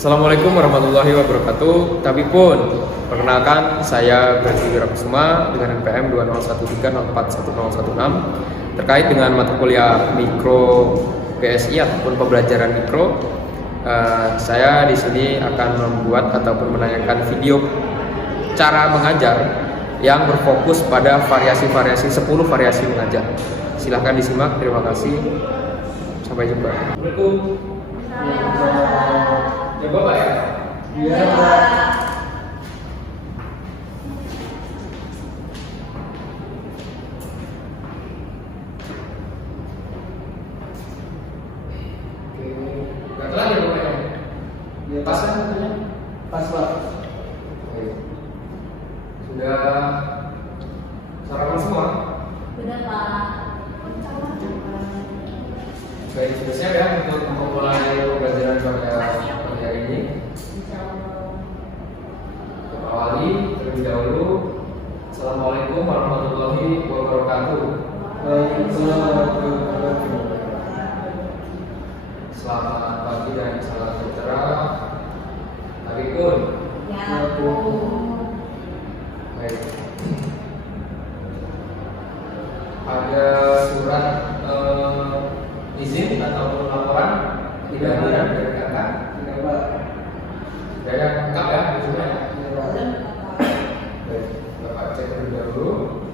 Assalamualaikum warahmatullahi wabarakatuh. Tapi pun, perkenalkan saya Berarti Wirakusuma dengan NPM 2013041016 terkait dengan mata kuliah mikro PSI ataupun pembelajaran mikro. Saya di sini akan membuat ataupun menayangkan video cara mengajar yang berfokus pada variasi-variasi 10 variasi mengajar. Silahkan disimak. Terima kasih. Sampai jumpa. Assalamualaikum. Ya Bapak ya? Iya Pak. Oke, nggak telat ya Bapak ya? Ya Pas kan tentunya? Pas Pak. Oke. Sudah sarapan semua? Udah Pak. Baik, sudah siap ya untuk memulai pembelajaran pada hari ini. Untuk awali terlebih dahulu, Assalamualaikum warahmatullahi wabarakatuh. Waalaikumsalam warahmatullahi wabarakatuh. Selamat pagi dan salam sejahtera. Adikun. Ya Bu. Baik. Ada surat izin ataupun laporan tidak ada dari kakak? Tidak Pak. Tidak ada lengkap ya izinnya? Tidak Pak. Baik, Bapak cek terlebih dahulu.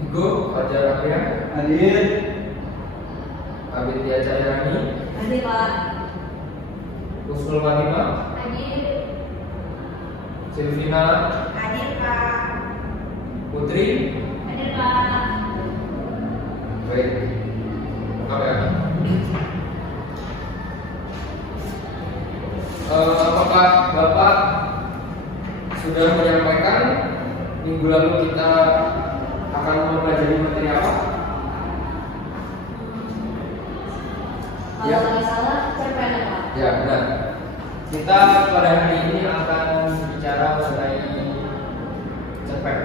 Igo, Fajar Akhir, Hadir. Abidya Cahyani, Hadir Pak. Husnul Fatimah, Hadir. Silvina, Hadir Pak. Putri. Hadir Pak. Baik, apa ya? Apakah Bapak sudah menyampaikan minggu lalu kita akan mempelajari materi apa? Kalau nggak salah cerpen ya Pak. Ya, benar. Kita pada hari ini akan bicara mengenai cerpen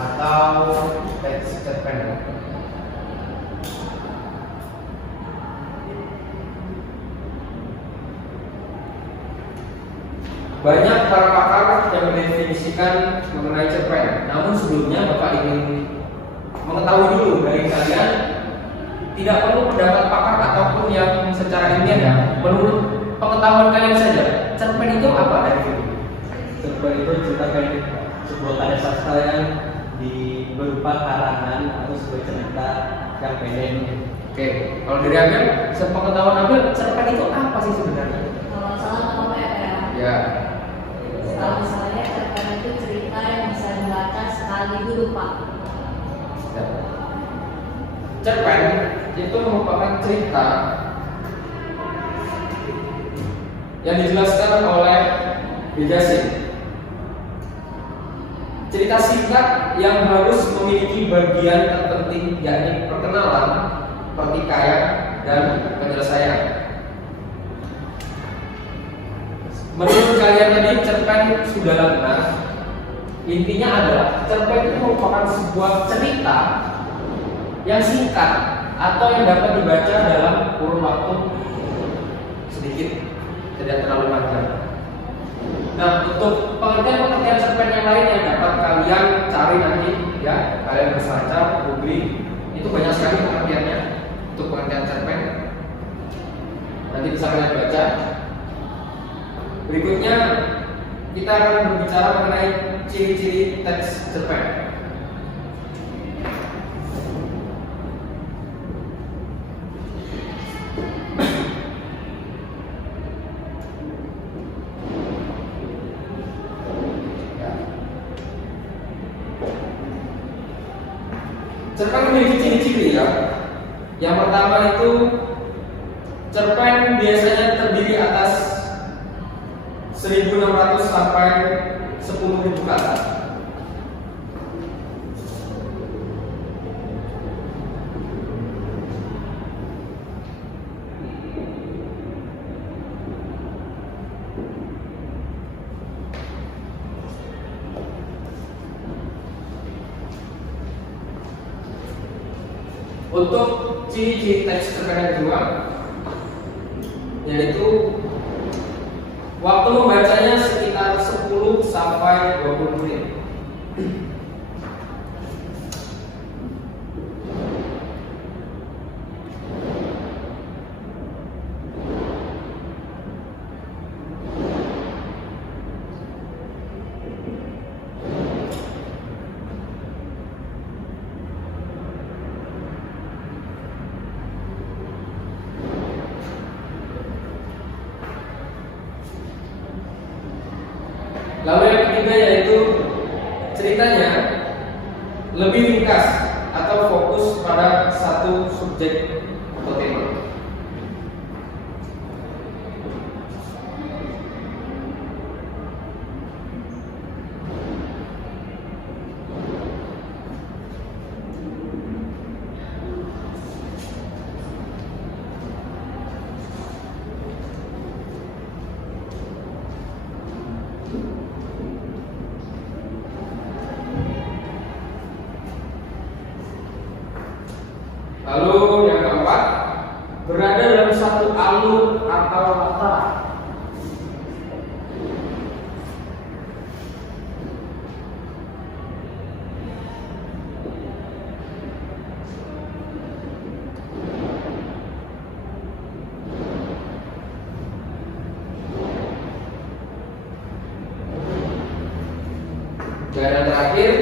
atau teks cerpen. Banyak para pakar yang mendefinisikan mengenai cerpen. Namun sebelumnya Bapak ingin mengetahui dulu dari kalian, tidak perlu pendapat pakar ataupun yang secara ilmiah ya. Menurut pengetahuan kalian saja, cerpen itu apa dari itu? Cerpen itu ceritakan sebuah karya sastra yang berupa karangan atau sebuah cerita yang pendek. Oke, kalau dari Abel, sepengetahuan Abel, cerpen itu apa sih sebenarnya? Kalau nggak salah apa ya? Ya, Kalau saya cerpen itu cerita yang bisa dibaca sekali dulu Pak. ya. Cerpen itu merupakan cerita yang dijelaskan oleh Bijasi. Cerita singkat yang harus memiliki bagian terpenting yakni perkenalan, pertikaian, dan penyelesaian. Menurut kalian tadi cerpen sudahlah benar. Intinya adalah cerpen itu merupakan sebuah cerita yang singkat atau yang dapat dibaca dalam kurun waktu sedikit, tidak terlalu panjang. Nah, untuk pengertian cerpen yang lain yang dapat kalian cari nanti, ya, kalian berselancar, googling, itu banyak sekali pengertiannya untuk pengertian cerpen. Nanti bisa kalian baca. Berikutnya kita akan berbicara mengenai ciri-ciri teks cerpen. Cerpen memiliki ciri-ciri ya. Yang pertama itu cerpen biasanya terdiri atas 1.600 sampai 10.000 kata. Untuk ciri-ciri teks cerpen yang kedua, yaitu waktu membacanya sekitar 10 sampai 20 menit. Lalu yang ketiga yaitu ceritanya lebih ringkas atau fokus pada satu subjek atau tema. Lalu yang keempat, berada dalam satu alur atau latar. Dan yang terakhir,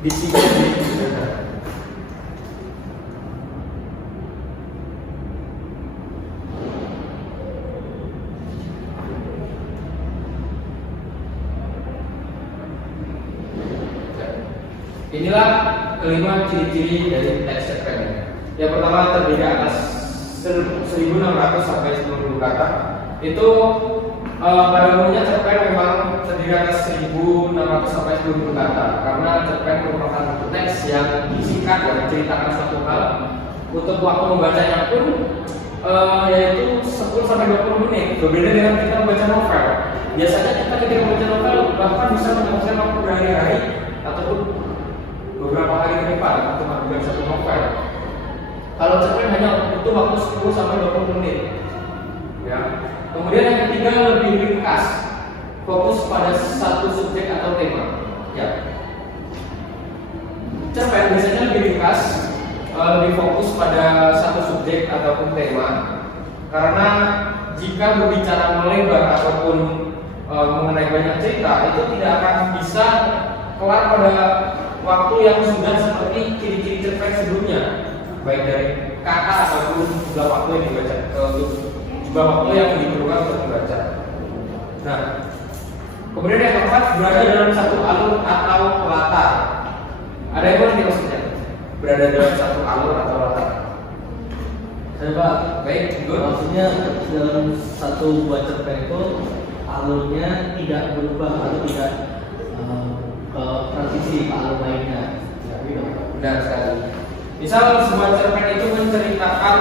diksinya sederhana. Inilah kelima ciri-ciri dari teks cerpen. Yang pertama terdiri atas 1.600 sampai 10.000 kata. Itu pada umumnya cerpen memang terdiri atas 1.600 sampai 10.000 kata karena cerpen merupakan teks yang disingkat dan menceritakan suatu hal. Untuk waktu membacanya pun yaitu 10 sampai 20 menit. Berbeda dengan kita membaca novel. Biasanya kita ketika membaca novel bahkan bisa menghabiskan waktu berhari-hari ataupun beberapa hari ke depan untuk melakukan satu novel. Kalau cerpen hanya butuh waktu 10 sampai 20 menit. Ya. Kemudian yang ketiga lebih ringkas, fokus pada satu subjek atau tema. Ya. Cerpen biasanya lebih ringkas, lebih fokus pada satu subjek ataupun tema. Karena jika berbicara melebar ataupun mengenai banyak cerita, itu tidak akan bisa kelar pada waktu yang sudah seperti ciri-ciri cerpen sebelumnya, baik dari kata ataupun jumlah waktu yang dibaca, jumlah waktu yang diperlukan untuk membaca. Nah, kemudian yang keempat, berada dalam satu alur atau latar. Ada yang boleh maksudnya? Berada dalam satu alur atau latar. Saya Pak, Baik, good. maksudnya dalam satu buah cerpen itu alurnya tidak berubah atau tidak ke transisi ke alur lainnya. Ya, gitu. Benar sekali. Misal sebuah cerpen itu menceritakan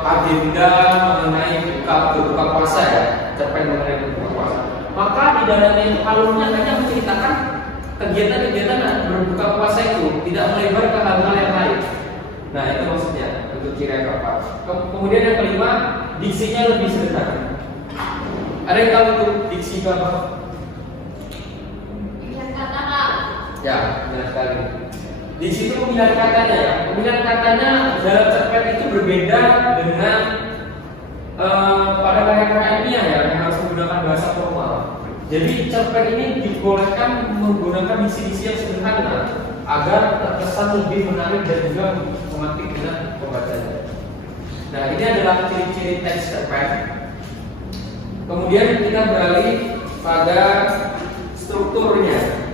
agenda mengenai berbuka puasa ya, cerpen mengenai berbuka puasa. Maka di dalamnya itu alurnya hanya menceritakan kegiatan-kegiatan berbuka puasa itu, tidak melebar ke hal-hal yang lain. Nah itu maksudnya untuk ciri yang keempat. Kemudian yang kelima, diksinya lebih sederhana. Ada yang tahu itu diksi itu apa? Pilihan kata Kak. Ya, benar sekali. Di situ pemilihan katanya ya. Pemilihan katanya dalam cerpen itu berbeda dengan pada karya-karya ilmiah ya yang harus menggunakan bahasa formal. Jadi cerpen ini dibolehkan menggunakan diksi-diksi yang sederhana agar terkesan lebih menarik dan juga memantik minat pembacanya. Nah ini adalah ciri-ciri teks cerpen. Kemudian kita beralih pada strukturnya.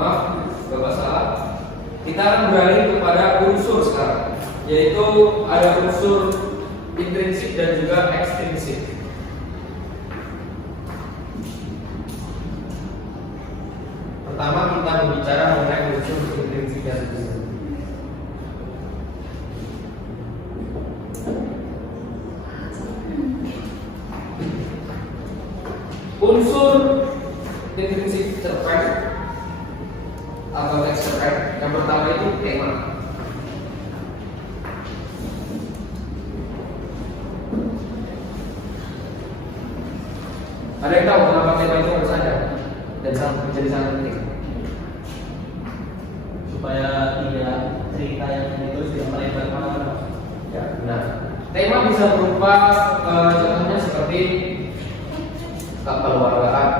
Maaf. Bapak salah. Kita akan beralih kepada unsur sekarang, yaitu ada unsur intrinsik dan juga ekstrinsik. Pertama kita berbicara mengenai unsur intrinsik dan ekstrinsik. Unsur intrinsik cerpen atau teks cerpen yang pertama itu tema. Ada yang tahu kenapa tema itu harus ada dan menjadi sangat penting? Supaya tidak cerita yang ditulis tidak melebar kemana-mana. Ya, benar. Tema bisa berupa contohnya seperti kekeluargaan,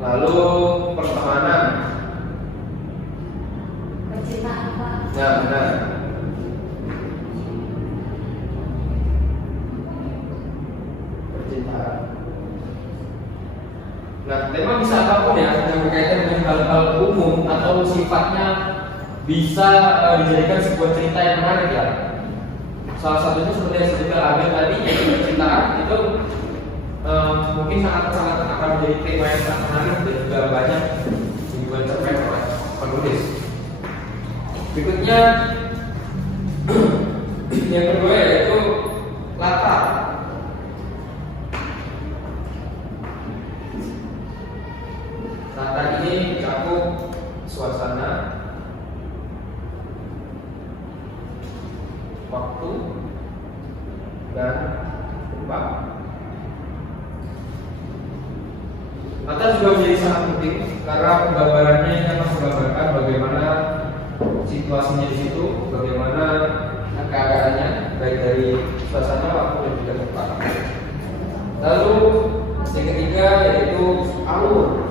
lalu pertemanan. Percintaan Pak. Ya, benar. Percintaan. Nah, tema bisa apapun ya, yang berkaitan dengan hal-hal umum atau sifatnya bisa dijadikan sebuah cerita yang menarik ya. Salah satunya seperti yang disebutkan Abel tadi, yaitu percintaan itu mungkin sangat akan menjadi tema yang sangat menarik dan juga banyak dibuat cerpen oleh penulis. Berikutnya yang kedua yaitu latar. Latar ini mencakup suasana, waktu, dan tempat. Latar juga menjadi sangat penting karena penggambarannya ini akan menggambarkan bagaimana situasinya di situ, bagaimana keadaannya, baik dari suasana, waktu, dan juga tempat. Lalu yang ketiga yaitu alur.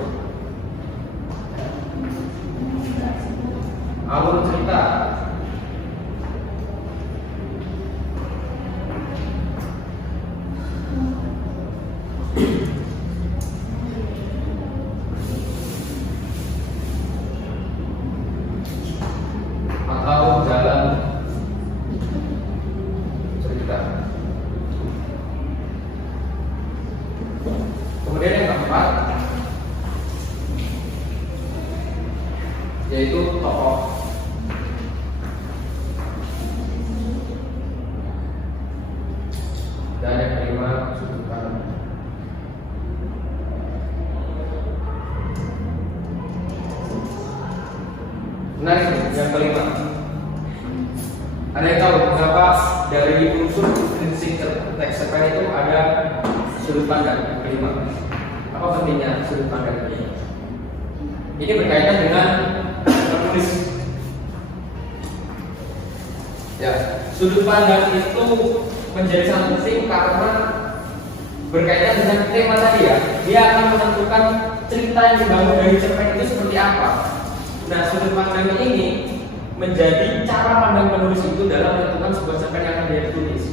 Alur cerita. Atau jalan cerita. Kemudian yang keempat yaitu tokoh. Dan yang kelima sudut pandang. Menarik yang kelima. Ada yang tahu mengapa dari unsur intrinsik teks cerpen itu ada sudut pandang yang kelima? Apa pentingnya sudut pandang ini? Ini berkaitan dengan penulis. Ya, sudut pandang itu menjadi sangat penting karena berkaitan dengan tema tadi ya. Dia akan menentukan cerita yang dibangun dari cerpen itu seperti apa. Nah, sudut pandang ini menjadi cara pandang penulis itu dalam menentukan sebuah cerpen yang akan dia tulis.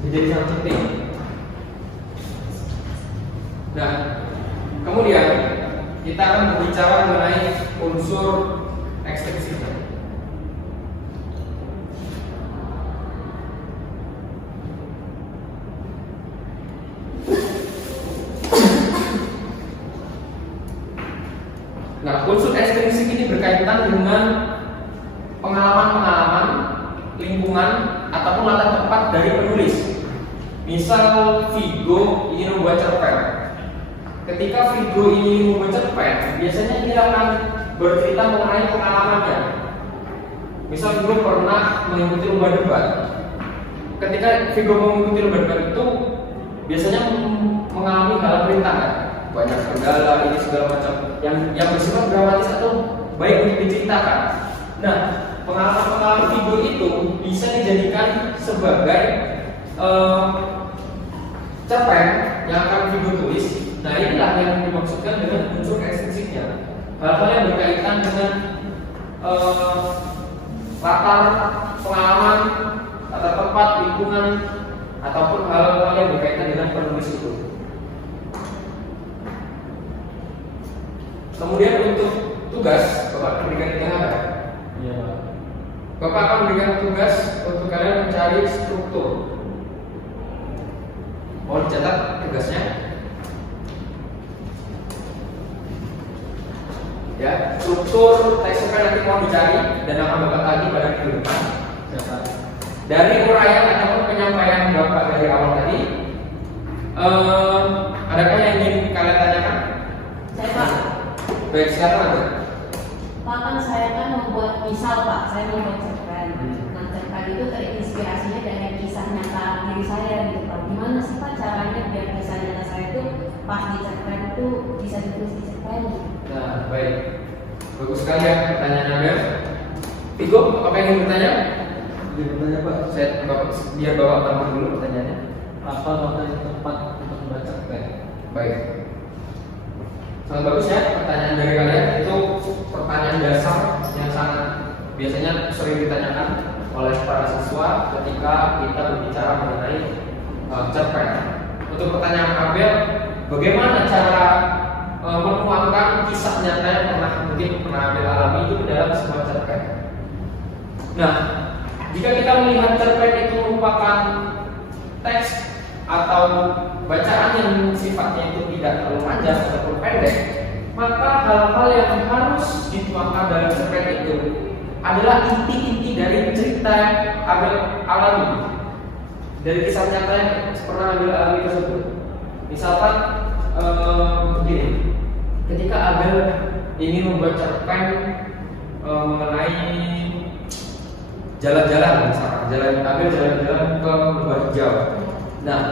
Menjadi sangat penting. Nah, kemudian kita akan berbicara mengenai unsur ekstensif. Nah, unsur ekstrinsik ini berkaitan dengan pengalaman-pengalaman, lingkungan, ataupun latar tempat dari penulis. Misal Vigo ingin membuat cerpen. Ketika Vigo ingin membuat cerpen, biasanya dia akan bercerita mengenai pengalamannya. Misal Vigo pernah mengikuti lomba debat. Ketika Vigo mengikuti lomba debat itu, biasanya mengalami hal rintangan, banyak kendala, ini segala macam yang bersifat dramatis atau baik untuk diceritakan. Nah, pengalaman-pengalaman Vigo itu bisa dijadikan sebagai cerpen yang akan Vigo tulis. Nah, inilah yang dimaksudkan dengan unsur ekstrinsiknya. Hal-hal yang berkaitan dengan latar pengalaman, latar tempat, lingkungan, ataupun hal-hal yang berkaitan dengan penulis itu. Kemudian untuk tugas, Bapak berikan yang ada. Iya. Bapak akan memberikan tugas untuk kalian mencari struktur. Mohon dicatat tugasnya. Ya, struktur teks cerpen nanti mau dicari dan akan Bapak tagih pada minggu depan. Dari uraian ataupun penyampaian Bapak dari awal tadi, adakah yang ingin kalian tanyakan? Saya Pak. Baik, silakan aja. Pak, kan saya kan membuat misal Pak, saya membuat cerpen. Nah, cerpen cerpen itu terinspirasinya dari kisah nyata diri saya gitu Pak. Gimana sih Pak caranya biar kisah nyata saya itu pas di cerpen itu bisa ditulis di cerpen? Nah, baik. Bagus sekali ya pertanyaan Anda. Vigo, apa yang ingin bertanya? Jadi bertanya Pak, Biar bawa tambah dulu pertanyaannya. apa waktu yang tepat untuk membaca cerpen? Baik. Sangat bagus ya pertanyaan dari kalian. Itu pertanyaan dasar yang sangat biasanya sering ditanyakan oleh para siswa ketika kita berbicara mengenai cerpen. Untuk pertanyaan Abel, bagaimana cara menuangkan kisah nyata yang mungkin pernah Abel alami itu dalam sebuah cerpen? Nah, jika kita melihat cerpen itu merupakan teks atau bacaan yang sifatnya itu tidak terlalu panjang ataupun pendek, maka hal-hal yang harus dituangkan dalam cerpen itu adalah inti-inti dari cerita yang Abel alami, dari kisah nyata yang pernah Abel alami tersebut. Misalkan begini, ketika Abel ingin membuat cerpen mengenai jalan-jalan, misalkan Abel jalan-jalan ke Lembah Hijau. Nah,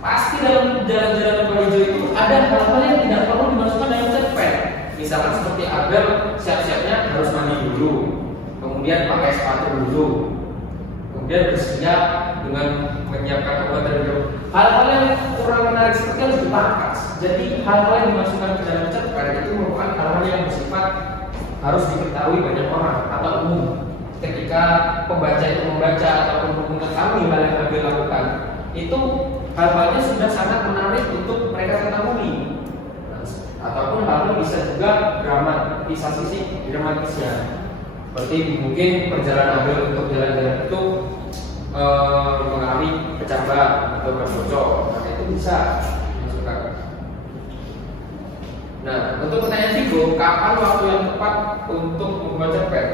pasti dalam jalan-jalan Lembah Hijau itu ada hal-hal yang tidak perlu dimasukkan dalam cerpen. Misalkan seperti Abel siap-siapnya harus mandi dulu, kemudian pakai sepatu dulu, kemudian bersiap dengan menyiapkan obat terlebih. Hal-hal yang kurang menarik seperti harus dipangkas. Jadi hal-hal yang dimasukkan ke dalam cerpen itu merupakan hal-hal yang bersifat harus diketahui banyak orang atau umum. Ketika pembaca itu membaca ataupun mengetahui hal yang Abel lakukan, itu hal-halnya sudah sangat menarik untuk mereka ketahui. Ataupun hal-hal bisa juga sisi dramatisnya. Seperti mungkin perjalanan Abel untuk jalan-jalan itu mengalami kecambah atau berbocor, nah itu bisa dimasukkan. Nah, untuk pertanyaan Vigo, kapan waktu yang tepat untuk membuat cerpen?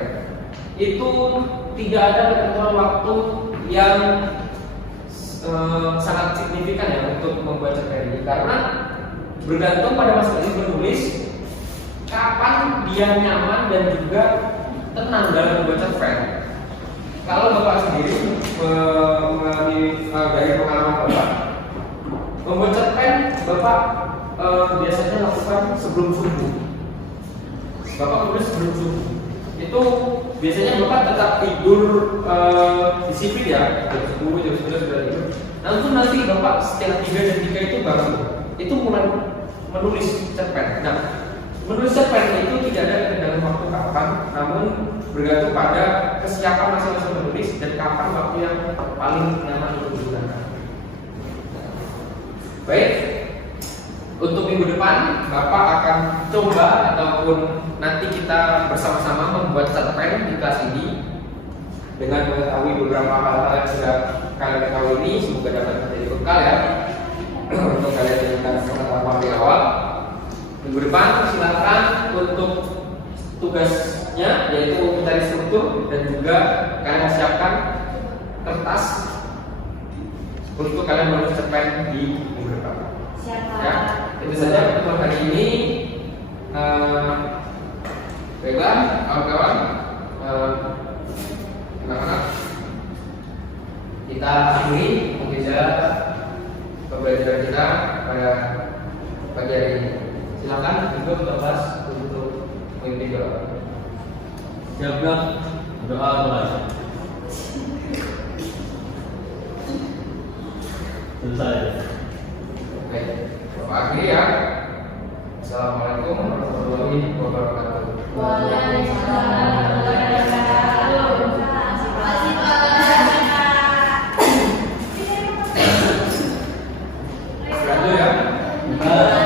Itu tidak ada ketentuan waktu yang sangat signifikan ya untuk membuat cerpen ini, karena bergantung pada masing-masing penulis kapan dia nyaman dan juga tenang dalam membaca cerpen. Kalau Bapak sendiri dari pengalaman Bapak membaca cerpen, Bapak biasanya lakukan sebelum subuh. Bapak menulis sebelum subuh. Itu biasanya Bapak tetap tidur disiplin ya, jam 10, jam 11 sudah tidur. Nanti Bapak setelah 3 dan 3 itu baru itu mulai menulis cerpen. Nah, menulis cerpen itu tidak ada dalam waktu kapan, namun bergantung pada kesiapan masing-masing penulis dan kapan waktu yang paling nyaman untuk digunakan. Baik, untuk minggu depan Bapak akan coba ataupun nanti kita bersama-sama membuat cerpen di kelas ini dengan mengetahui beberapa hal-hal yang sudah kalian ketahui ini. Semoga dapat menjadi bekal ya untuk kalian jadikan pengetahuan di awal. Minggu depan silakan untuk tugasnya yaitu mencari struktur dan juga kalian siapkan kertas untuk kalian menulis cerpen di minggu depan. Siapa? Ya, itu saja untuk hari ini. Baiklah, kawan-kawan, anak-anak, kita akhiri mungkin saja pembelajaran kita pada pagi hari ini. Silakan juga kita bahas untuk memimpin doa. Siap-siap doa mulai. Selesai. Oke, Bapak akhiri ya. Assalamualaikum warahmatullahi wabarakatuh. Waalaikumsalam warahmatullahi wabarakatuh. Lanjut ya. Nah.